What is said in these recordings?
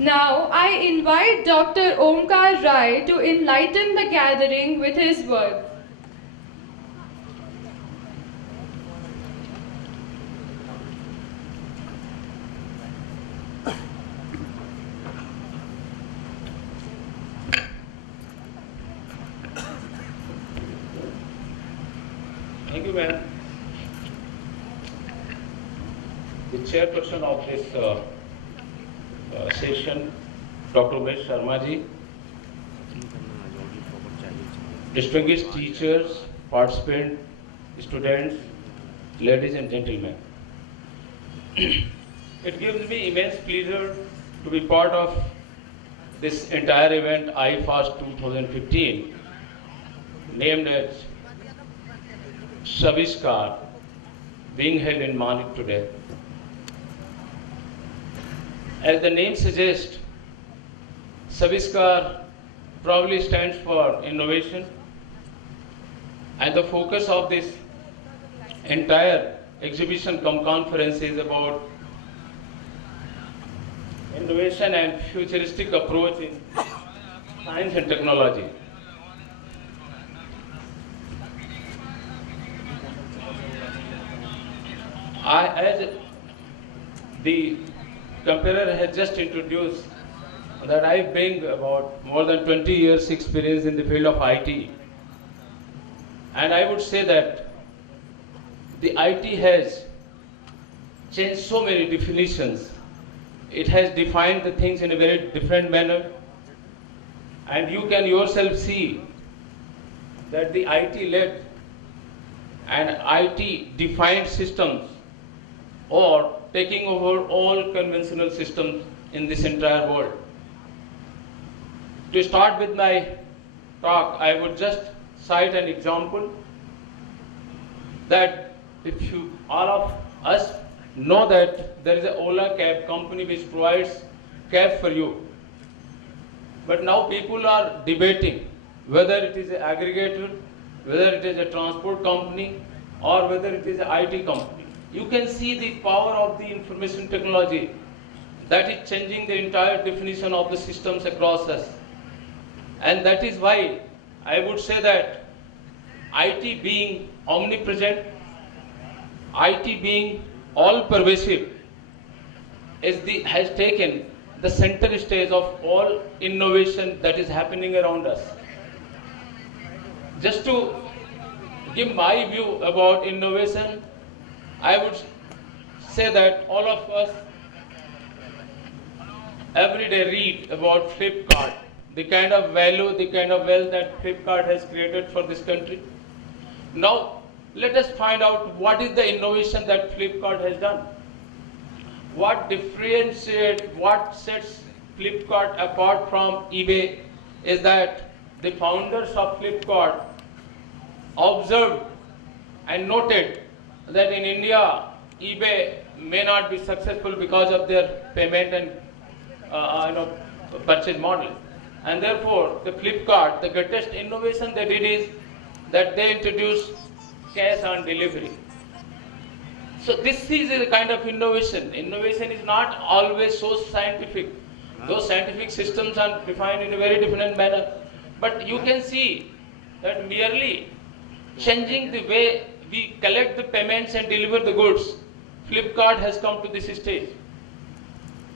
Now I invite Dr. Omkar Rai to enlighten the gathering with his words. Thank you, ma'am. The chairperson of this session, Dr. Umesh Sharma ji, distinguished teachers, participants, students, ladies and gentlemen. It gives me immense pleasure to be part of this entire event, IFAST 2015, named as Saviskar, being held in Manik today. As the name suggests, Saviskar probably stands for innovation, and the focus of this entire exhibition cum conference is about innovation and futuristic approach in science and technology. As the comparer has just introduced, that I bring about more than 20 years experience in the field of IT. And I would say that the IT has changed so many definitions. It has defined the things in a very different manner. And you can yourself see that the IT-led and IT-defined systems or taking over all conventional systems in this entire world. To start with my talk, I would just cite an example that if you, all of us know that there is a Ola cab company which provides cab for you. But now people are debating whether it is an aggregator, whether it is a transport company, or whether it is an IT company. You can see the power of the information technology that is changing the entire definition of the systems across us. And that is why I would say that IT being omnipresent, IT being all pervasive, has taken the center stage of all innovation that is happening around us. Just to give my view about innovation, I would say that all of us every day read about Flipkart, the kind of value, the kind of wealth that Flipkart has created for this country. Now, let us find out what is the innovation that Flipkart has done. What differentiates, what sets Flipkart apart from eBay is that the founders of Flipkart observed and noted that in India, eBay may not be successful because of their payment and purchase model. And therefore, the Flipkart, the greatest innovation they did is that they introduced cash on delivery. So this is a kind of innovation. Innovation is not always so scientific. Those scientific systems are defined in a very different manner. But you can see that merely changing the way we collect the payments and deliver the goods, Flipkart has come to this stage.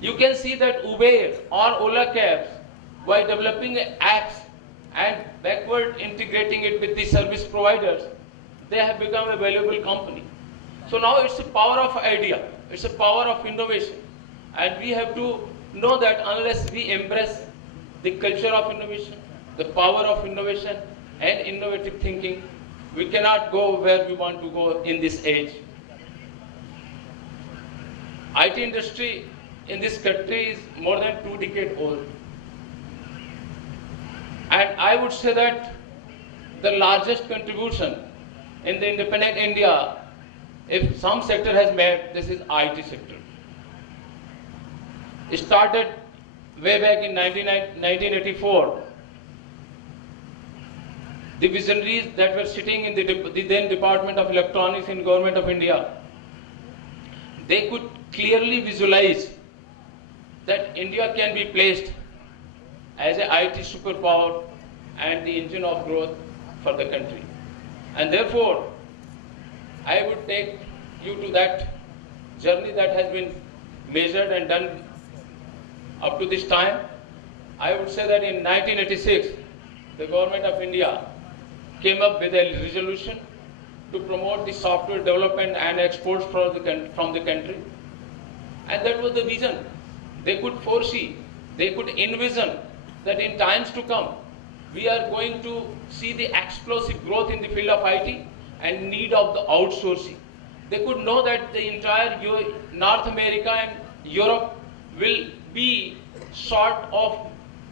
You can see that Uber or Ola cabs, by developing apps and backward integrating it with the service providers, they have become a valuable company. So now it's a power of idea, it's a power of innovation. And we have to know that unless we embrace the culture of innovation, the power of innovation and innovative thinking, we cannot go where we want to go in this age. IT industry in this country is more than 2 decades old. And I would say that the largest contribution in the independent India, if some sector has made, this is IT sector. It started way back in 1984. The visionaries that were sitting in the then Department of Electronics in Government of India, they could clearly visualize that India can be placed as an IT superpower and the engine of growth for the country. And therefore, I would take you to that journey that has been measured and done up to this time. I would say that in 1986, the government of India came up with a resolution to promote the software development and exports from the country. And that was the vision. They could foresee, they could envision that in times to come, we are going to see the explosive growth in the field of IT and need of the outsourcing. They could know that the entire North America and Europe will be short of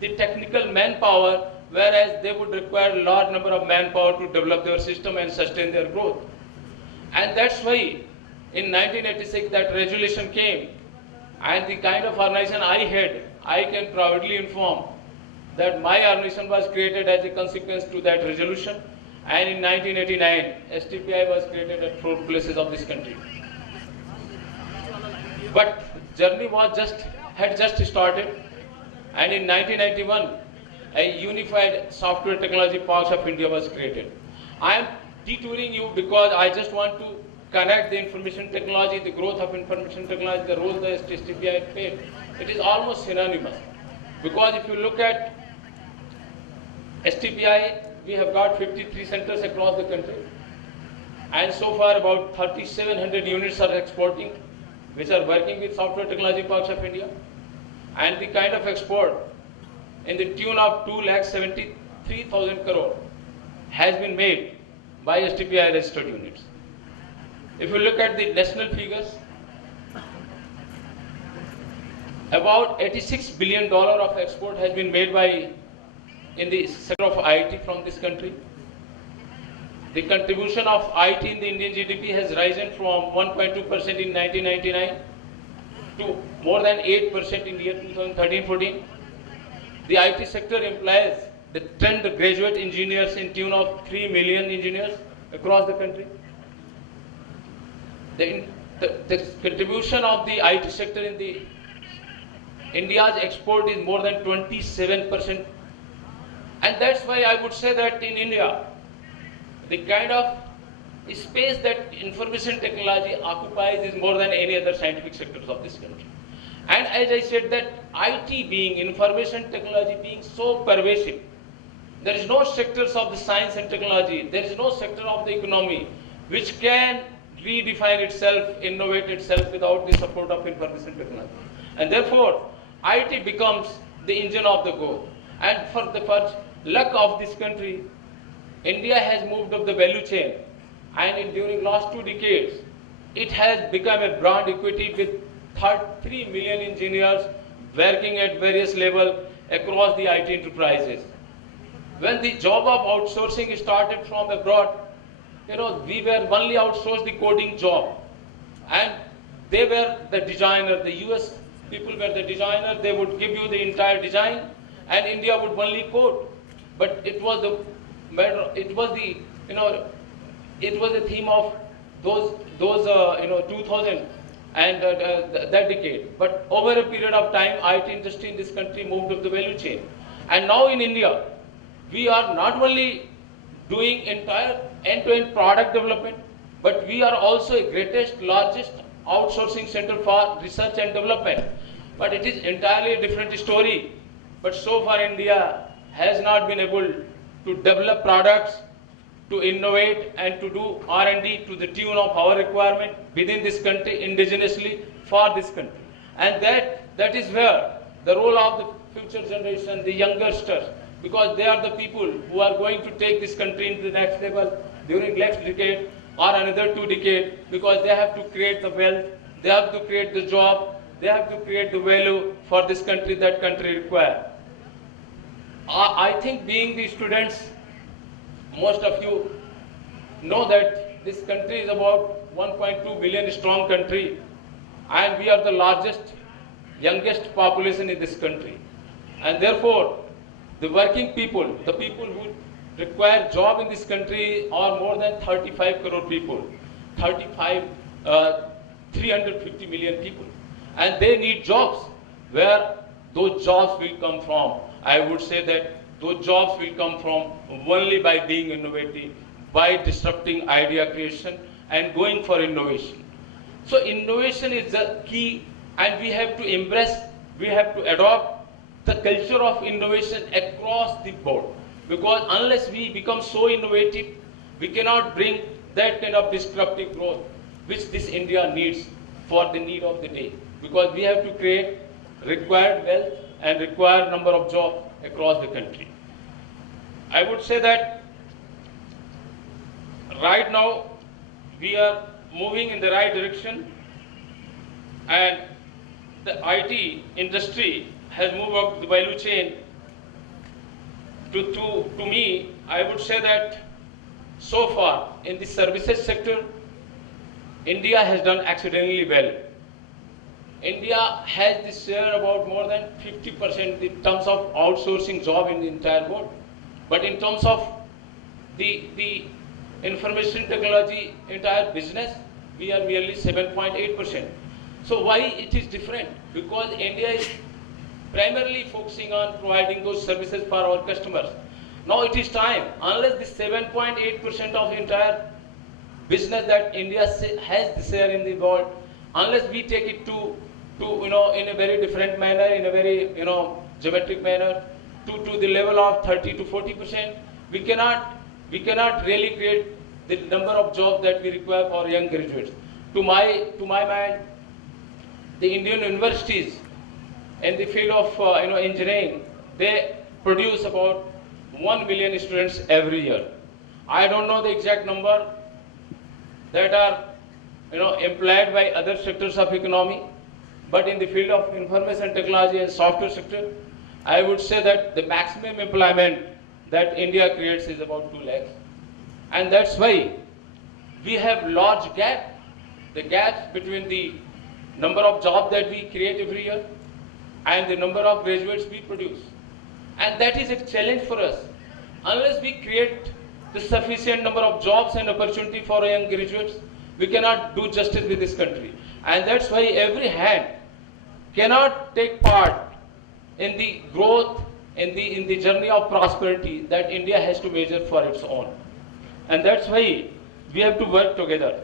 the technical manpower, whereas they would require a large number of manpower to develop their system and sustain their growth. And that's why in 1986 that resolution came, and the kind of organization I had, I can proudly inform that my organization was created as a consequence to that resolution, and in 1989 STPI was created at 4 places of this country. But journey had just started, and in 1991 a unified software technology parks of India was created. I am detouring you because I just want to connect the information technology, the growth of information technology, the role that STPI played. It is almost synonymous, because if you look at STPI, we have got 53 centers across the country, and so far about 3,700 units are exporting, which are working with software technology parks of India, and the kind of export in the tune of 2,73,000 crore has been made by STPI registered units. If you look at the national figures, about $86 billion of export has been made in the sector of IT from this country. The contribution of IT in the Indian GDP has risen from 1.2% in 1999 to more than 8% in the year 2013-14. The IT sector employs the 10 graduate engineers in tune of 3 million engineers across the country. The contribution of the IT sector in the India's export is more than 27%. And that's why I would say that in India, the kind of space that information technology occupies is more than any other scientific sectors of this country. And as I said, that IT being, information technology being so pervasive, there is no sectors of the science and technology, there is no sector of the economy which can redefine itself, innovate itself without the support of information technology. And therefore, IT becomes the engine of the growth. And for the first luck of this country, India has moved up the value chain, and during last 2 decades, it has become a brand equity with 3 million engineers working at various levels across the IT enterprises. When the job of outsourcing started from abroad, we were only outsourced the coding job, and they were the designer. The US people were the designer. They would give you the entire design, and India would only code. But it was the theme of those 2000 and that decade. But over a period of time, IT industry in this country moved up the value chain, and now in India, we are not only doing entire end-to-end product development, but we are also a largest outsourcing center for research and development. But it is entirely a different story. But so far India has not been able to develop products, to innovate and to do R&D to the tune of our requirement within this country, indigenously for this country. And that is where the role of the future generation, the youngsters, because they are the people who are going to take this country into the next level during next decade or another 2 decades, because they have to create the wealth, they have to create the job, they have to create the value for this country that country requires. I think being the students, most of you know that this country is about 1.2 billion strong country, and we are the largest, youngest population in this country. And therefore, the working people, the people who require job in this country are more than 35 crore people, 350 million people. And they need jobs. Where those jobs will come from? I would say that those jobs will come from only by being innovative, by disrupting idea creation and going for innovation. So innovation is the key, and we have to embrace, we have to adopt the culture of innovation across the board. Because unless we become so innovative, we cannot bring that kind of disruptive growth which this India needs for the need of the day. Because we have to create required wealth and required number of jobs across the country. I would say that right now we are moving in the right direction, and the IT industry has moved up the value chain. To me, I would say that so far in the services sector, India has done exceedingly well. India has this share about more than 50% in terms of outsourcing job in the entire world. But in terms of the information technology entire business, we are merely 7.8%. So why it is different? Because India is primarily focusing on providing those services for our customers. Now it is time, unless this 7.8% of entire business that India has the share in the world, unless we take it to in a very different manner, in a very geometric manner, to the level of 30 to 40%, we cannot really create the number of jobs that we require for young graduates. To my mind, the Indian universities in the field of engineering, they produce about 1 million students every year. I don't know the exact number that are employed by other sectors of economy, but in the field of information technology and software sector, I would say that the maximum employment that India creates is about 2 lakhs. And that's why we have large gap, the gaps between the number of jobs that we create every year and the number of graduates we produce. And that is a challenge for us. Unless we create the sufficient number of jobs and opportunity for young graduates, we cannot do justice with this country. And that's why every hand cannot take part in the growth, in the journey of prosperity that India has to measure for its own. And that's why we have to work together.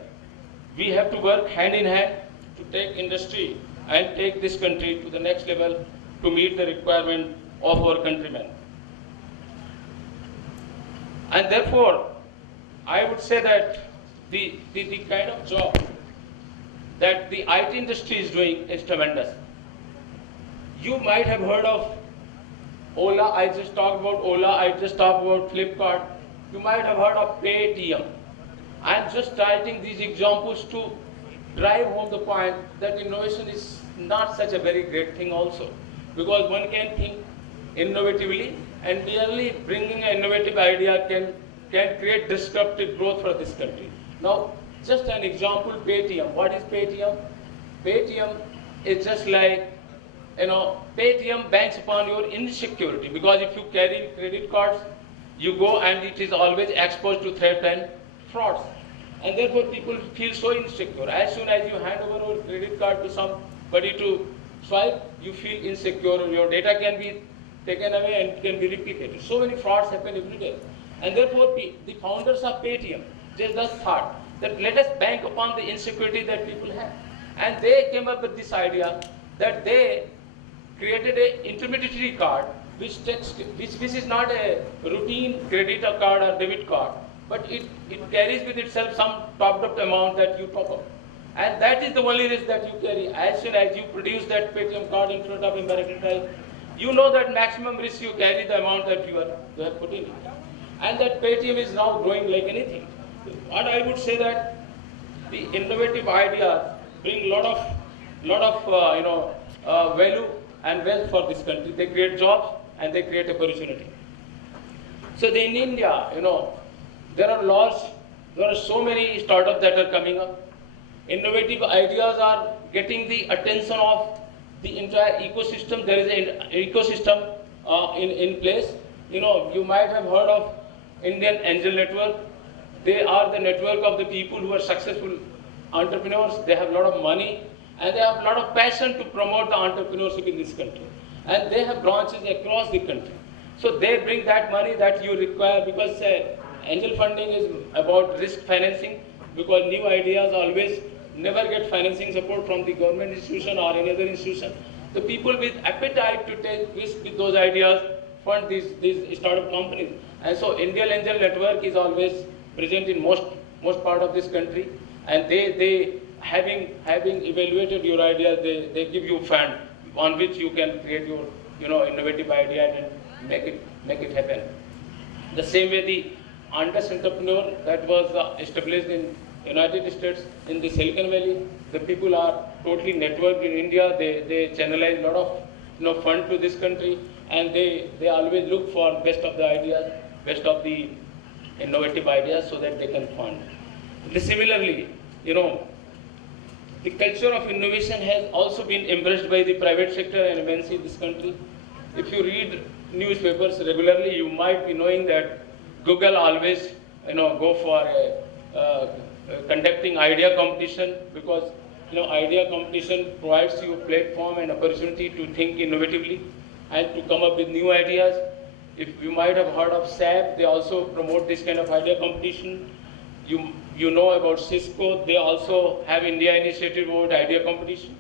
We have to work hand in hand to take industry and take this country to the next level to meet the requirement of our countrymen. And therefore, I would say that the kind of job that the IT industry is doing is tremendous. You might have heard of Ola. I just talked about Ola. I just talked about Flipkart. You might have heard of Paytm. I am just citing these examples to drive home the point that innovation is not such a very great thing also. Because one can think innovatively, and merely bringing an innovative idea can create disruptive growth for this country. Now, just an example, Paytm. What is Paytm? Paytm is just like, Paytm banks upon your insecurity, because if you carry credit cards, you go and it is always exposed to threat and frauds. And therefore people feel so insecure. As soon as you hand over your credit card to somebody to swipe, you feel insecure. Your data can be taken away and can be replicated. So many frauds happen every day. And therefore the founders of Paytm just thought that let us bank upon the insecurity that people have. And they came up with this idea that they created an intermediary card which is not a routine credit card or debit card, but it carries with itself some topped up amount that you top up. And that is the only risk that you carry. As soon as you produce that Paytm card in front of American Express, you know that maximum risk you carry the amount that you have put in. And that Paytm is now growing like anything. What I would say that the innovative ideas bring lot of value and wealth for this country. They create jobs and they create opportunity. So in India, there are so many startups that are coming up. Innovative ideas are getting the attention of the entire ecosystem. There is an ecosystem in place. You might have heard of Indian Angel Network. They are the network of the people who are successful entrepreneurs. They have a lot of money and they have a lot of passion to promote the entrepreneurship in this country. And they have branches across the country. So they bring that money that you require, because angel funding is about risk financing, because new ideas always never get financing support from the government institution or any other institution. The people with appetite to take risk with those ideas fund these startup companies. And so Indian Angel Network is always present in most part of this country, and they having evaluated your idea, they give you fund on which you can create your innovative idea and make it happen. The same way the Andes Entrepreneur that was established in United States in the Silicon Valley, the people are totally networked in India. They channelize a lot of fund to this country, and they always look for best of the ideas, best of the innovative ideas, so that they can fund. Similarly, the culture of innovation has also been embraced by the private sector and MNC in this country. If you read newspapers regularly, you might be knowing that Google always go for conducting idea competition, because idea competition provides you a platform and opportunity to think innovatively and to come up with new ideas. If you might have heard of SAP, they also promote this kind of idea competition. You know about Cisco, they also have India initiative about idea competition.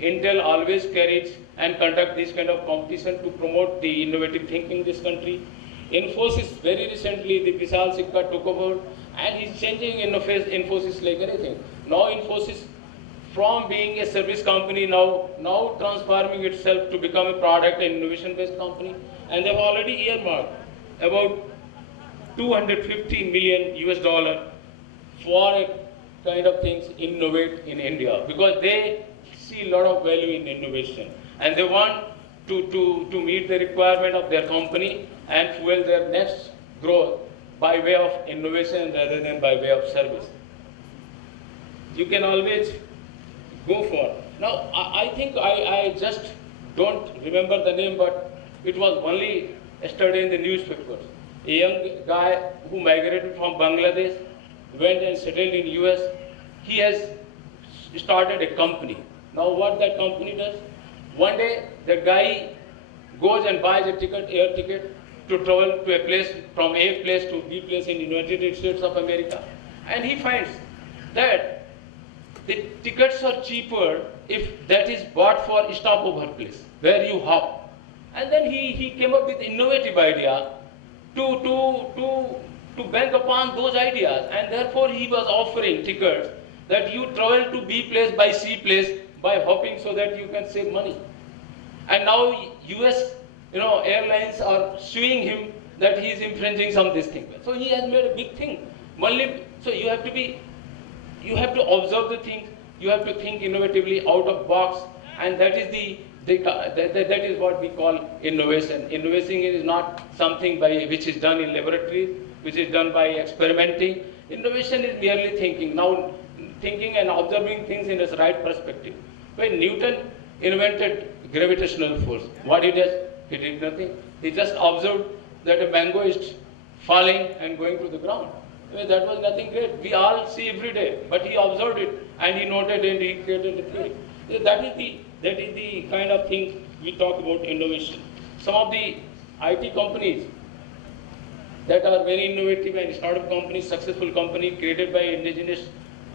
Intel always carries and conduct this kind of competition to promote the innovative thinking in this country. Infosys, very recently, the Vishal Sikka took over, and he's changing Infosys like anything. Now Infosys, from being a service company, now transforming itself to become a product and innovation-based company, and they've already earmarked about $250 million US for a kind of things innovate in India, because they see a lot of value in innovation, and they want to meet the requirement of their company and fuel their next growth by way of innovation rather than by way of service. You can always go for. Now, I think I just don't remember the name, but it was only yesterday in the newspapers. A young guy who migrated from Bangladesh, went and settled in US. He has started a company. Now what that company does? One day the guy goes and buys a air ticket to travel to a place, from A place to B place in the United States of America. And he finds that the tickets are cheaper if that is bought for stopover place, where you hop. And then he came up with innovative idea to bank upon those ideas, and therefore he was offering tickets that you travel to B place by C place by hopping, so that you can save money. And now US airlines are suing him that he is infringing some of this thing. So he has made a big thing. So you have to observe the things, you have to think innovatively out of box, and that is what we call innovation. Innovation is not something which is done in laboratories, which is done by experimenting. Innovation is merely thinking. Now, thinking and observing things in its right perspective. When Newton invented gravitational force, what he does? He did nothing. He just observed that a mango is falling and going to the ground. That was nothing great. We all see every day, but he observed it and he noted and he created a theory. That is the kind of thing we talk about innovation. Some of the IT companies that are very innovative and startup companies, successful companies created by indigenous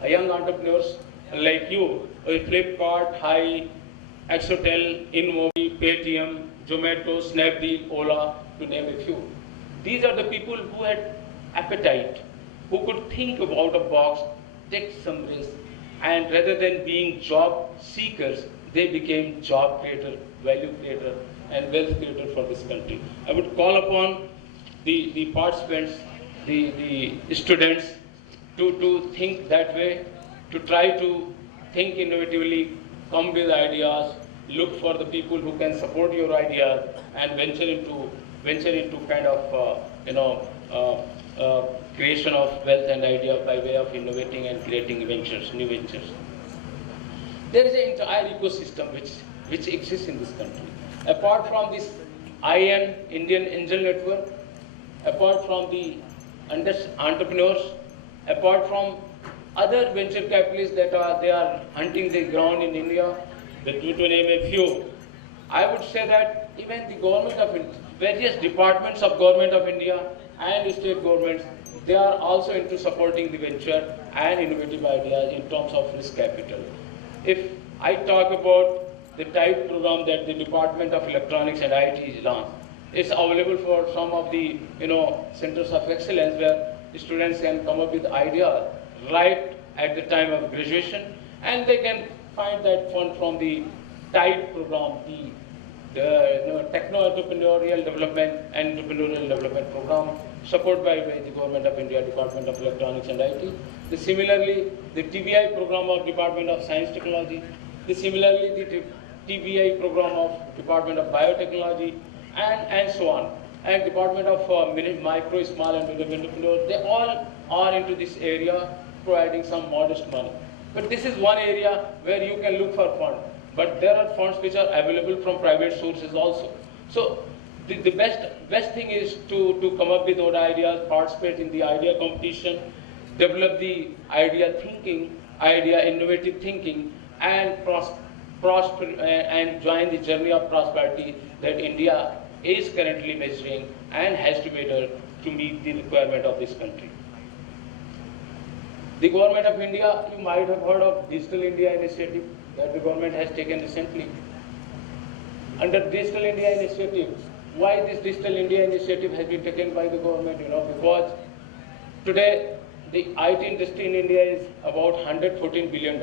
young entrepreneurs like you, Flipkart, Hi, Exotel, InMobi, Paytm, Zomato, Snapdeal, Ola, to name a few. These are the people who had appetite, who could think out of box, take some risk, and rather than being job seekers, they became job creator, value creator, and wealth creator for this country. I would call upon the participants, the students, to think that way, to try to think innovatively, come with ideas, look for the people who can support your ideas, and venture into kind of creation of wealth and idea by way of innovating and creating ventures, new ventures. There is an entire ecosystem which exists in this country. Apart from this IN, Indian Angel Network, apart from the entrepreneurs, apart from other venture capitalists that are hunting the ground in India, to name a few. I would say that even the government of India, various departments of government of India and state governments, they are also into supporting the venture and innovative ideas in terms of risk capital. If I talk about the type program that the Department of Electronics and IT is launched, it's available for some of the centers of excellence where the students can come up with ideas right at the time of graduation, and they can find that fund from the TIDE program, the Techno Entrepreneurial Development and Entrepreneurial Development Program, supported by the Government of India, Department of Electronics and IT. Similarly, the TBI program of Department of Science Technology. Similarly, the TBI program of Department of Biotechnology, and so on. And Department of Micro, Small and Medium Entrepreneurs, they all are into this area, providing some modest money. But this is one area where you can look for funds. But there are funds which are available from private sources also. So the best thing is to come up with those ideas, participate in the idea competition, develop the innovative thinking, and prosper and join the journey of prosperity that India is currently measuring and has to measure to meet the requirement of this country. The Government of India, you might have heard of Digital India initiative that the government has taken recently. Under Digital India initiative, why this Digital India initiative has been taken by the government? Because today the IT industry in India is about $114 billion.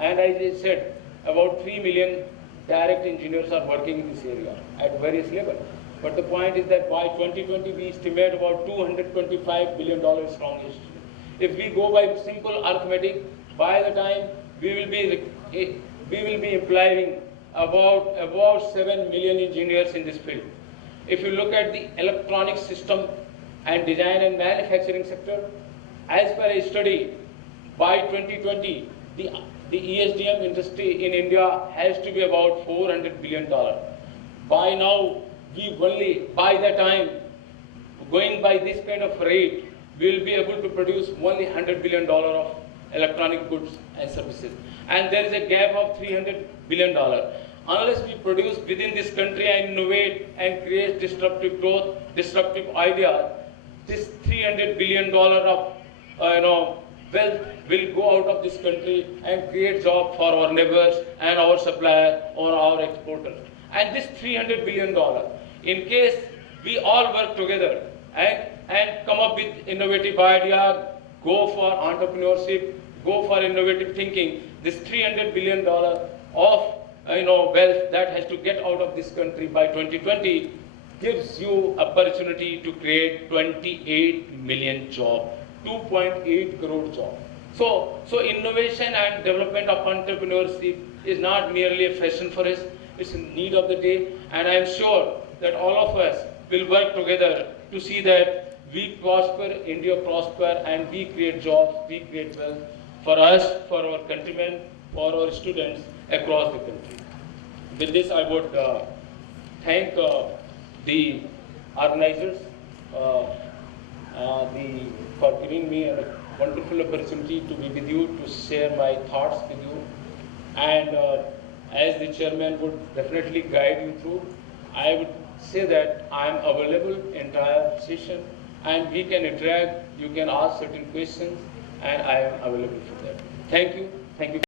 And as I said, about 3 million direct engineers are working in this area at various levels. But the point is that by 2020, we estimate about $225 billion strong history. If we go by simple arithmetic, by the time we will be employing about 7 million engineers in this field. If you look at the electronic system and design and manufacturing sector, as per a study, by 2020, the ESDM industry in India has to be about $400 billion. By now, by the time, going by this kind of rate, we will be able to produce only $100 billion of electronic goods and services. And there is a gap of $300 billion. Unless we produce within this country and innovate and create disruptive growth, disruptive ideas, this $300 billion of wealth will go out of this country and create jobs for our neighbors and our suppliers or our exporters. And this $300 billion, in case we all work together and come up with innovative idea, go for entrepreneurship, go for innovative thinking, this $300 billion of wealth that has to get out of this country by 2020 gives you opportunity to create 28 million jobs, 2.8 crore jobs. So innovation and development of entrepreneurship is not merely a fashion for us, it's a need of the day, and I am sure that all of us will work together to see that we prosper, India prosper, and we create jobs, we create wealth for us, for our countrymen, for our students across the country. With this, I would thank the organizers for giving me a wonderful opportunity to be with you, to share my thoughts with you. And as the chairman would definitely guide you through, I would say that I am available entire session, and we can interact, you can ask certain questions, and I am available for that. Thank you. Thank you.